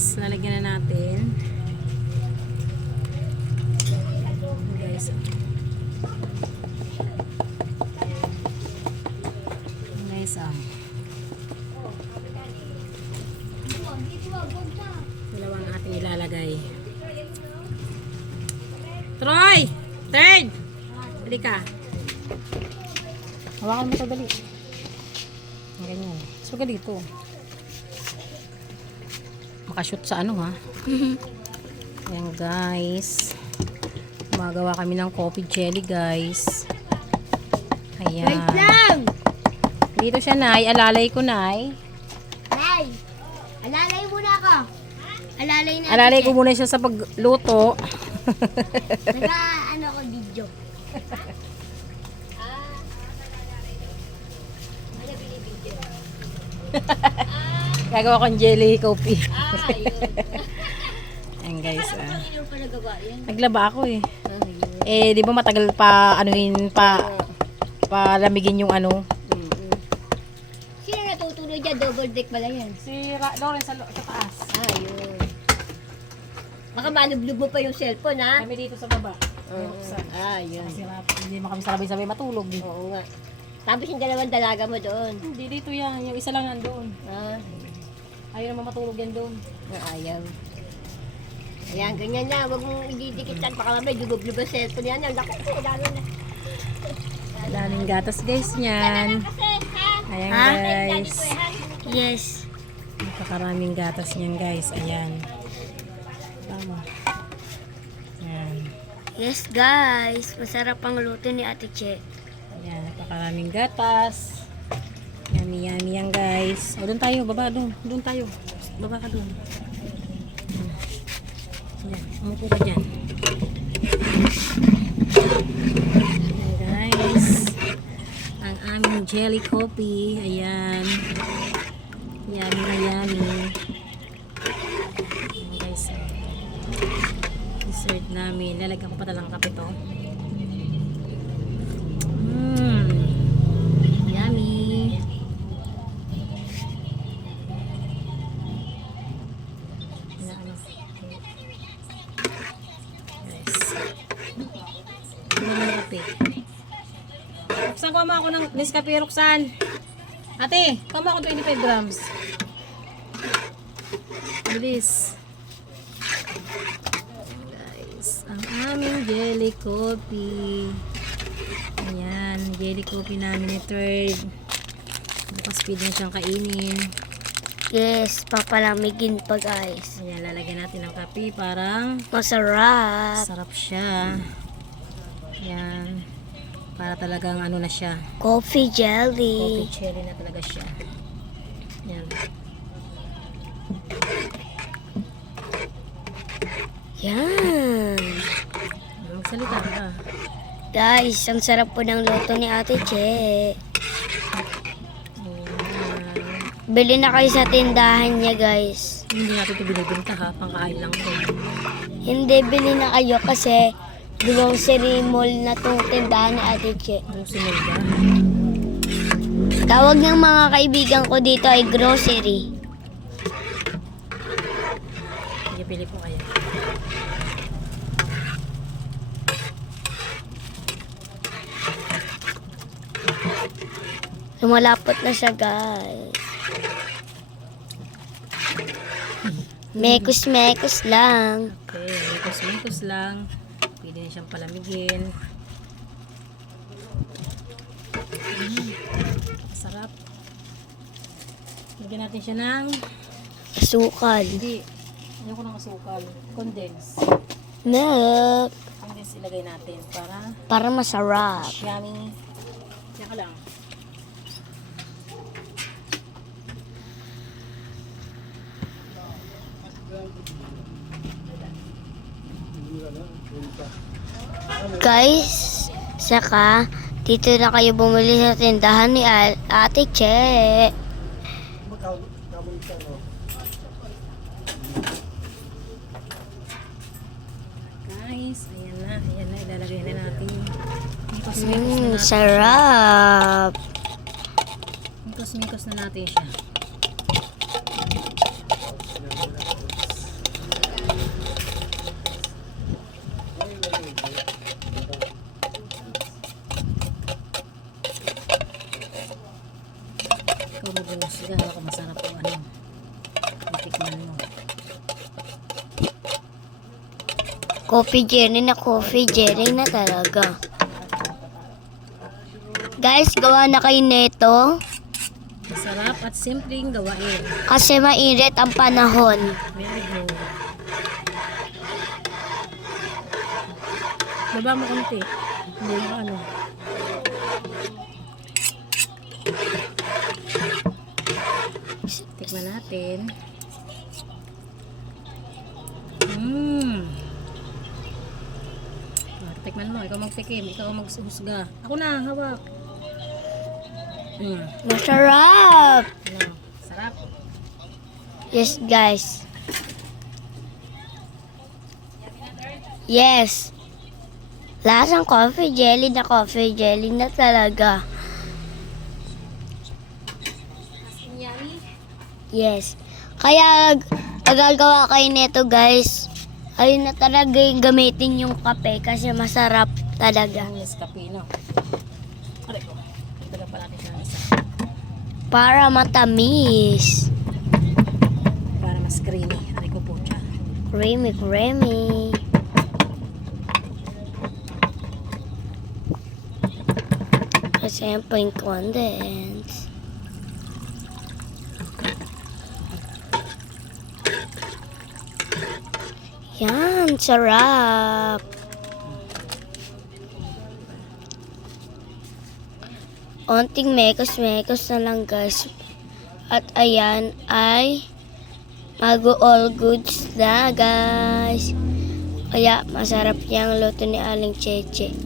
guys, lalagyan na natin. Guys. Guys, dalawang ating ilalagay. Troy! Third! Dali ka. Hawakan mo ito, dali. Ganyan. So, dito. Makashoot sa ano, ha? Ayan, guys. Magawa kami ng coffee jelly, guys. Ayan. Wait lang! Dito siya, Nay. Alalay ko, Nay. Nay! Alalay muna ako. Alalay na. Alalay ko muna siya sa pagluto. Naka-ano ko video. Gagawa kong jelly coffee. Yun. Ayan, guys. Ano pa nagawa yan? Naglaba ako, eh. Yun. Eh, di ba matagal pa, anuhin, palamigin yung ano? Sino natutulog dyan? Double deck pala yan. Si Lauren sa taas. Yun. Baka malublog mo pa yung cellphone, ha? Kami dito sa baba. Yun. Kasi hindi mo kami sabay-sabay matulog. Eh. Oo nga. Tapos yung dalawang dalaga mo doon. Hindi dito yan. Yung isa lang nandoon. Ayaw naman matulog yan doon. Ayaw. Ayan, ganyan na. Huwag mong ididikit yan. Baka mamay, dubog-lubog ang cellphone yan. Ang laki ko, lalo na. Daming gatas, guys, niyan. Ayan, guys. Yes. Napakaraming gatas niyan, guys. Ayan. Tama. Ayan. Yes, guys. Masarap ang luto ni Ate Che. Ayan, napakaraming gatas. Yummy, yummy yan, guys. O, doon tayo. Baba, doon. Doon tayo. Baba ka doon. Ayan, umupo ka dyan. Ayan, guys. Ang aming jelly coffee. Ayan. Yummy na yummy. Ayan, guys. Dessert namin. Lalagyan ko pa talang kape to. Yummy. Roxanne, kuha mo ako ng Nescafe, Roxanne. Ate, kuha mo ako 25 grams. Bilis. Guys, ang aming jelly coffee. Ayan, jelly coffee namin ni Third. Napaspeed na siyang kainin. Yes, papalamigin pa, guys. Ayan, lalagyan natin ng kape. Parang Masarap. sarap siya. Ayan. Para talagang ano na siya. Coffee jelly. Coffee cherry na talaga siya. Ayan. Yan. Magsalita ka. Guys, ang sarap po ng luto ni Ate Che. Ayan. Bili na kayo sa tindahan niya, guys. Hindi natin ito binibenta, ha. Pangkain lang ito. Hindi, bili na kayo kasi grocery mall na tong tindahan ni Ate Che. Ang sinul ba? Tawag ng mga kaibigan ko dito ay grocery. Sige, pili po kayo. Lumalapot na siya, guys. Mekos-mekos lang. Okay, mikos-mikos lang. Pwede na siyang palamigin. Sarap. Lagyan natin siya ng Asukal. hindi. Ayoko ng asukal. Condense. Milk. Condense ilagay natin para Para masarap. yummy. Tsaka lang. Guys, saka dito na kayo bumili sa tindahan ni Ate Che. Guys, ayan na. Ayan na. Ilalagay na natin. Mikos-mikos na natin. Sarap. Mikos-mikos na natin siya. Coffee jelly na talaga. Guys, gawa na kayo nito Masarap at simpleng gawain. kasi mainit ang panahon. Very good. Baba mo konti. Hindi mo ano. Tikman natin. Tikman mo. Ikaw magtikim. Ikaw maghusga. Ako na. Hawak. Masarap! Ano? Sarap. Yes, guys. Yes. Lasang coffee jelly na talaga. Yes. Kaya, gagawa kayo nito, guys. Ayun na talaga yung gamitin yung kape kasi masarap talaga. Ang Nescafe, no? Aray ko. Ito pa natin siya isa. Para matamis. Para mas creamy. Aray ko po siya. Creamy, creamy. Kasi yan po yung condense. Yan, sarap. Onting mekos-mekos na lang, guys. At ayan ay mag-all goods na, guys. Kaya masarap yung luto ni Aling Cheche.